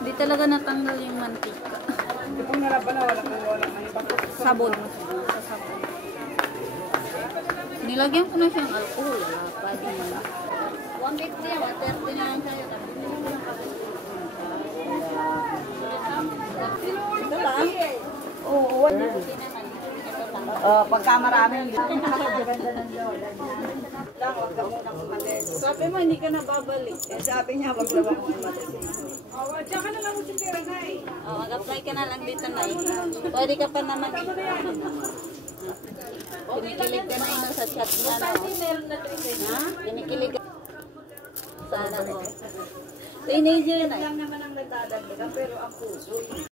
Di talaga natanggal yung mantika. Sabon. Sa sabon. Nilagyan ko na siyang alcohol. Wala pa din. 150 yan. 130 na lang sa'yo. Ito lang? Oo. Pagka maraming sabi mo, hindi ka na babalik. sabi niya, maglawak mo yung Tsaka na lang mo si Pera na eh. Mag-apply ka na lang dito na eh. Pwede ka pa naman eh. Kinikilig ka na ino sa chat niya na. Ha? Kinikilig ka. Sana ko. Teenager na eh. lang naman ang nagdadagdagan, pero ang puso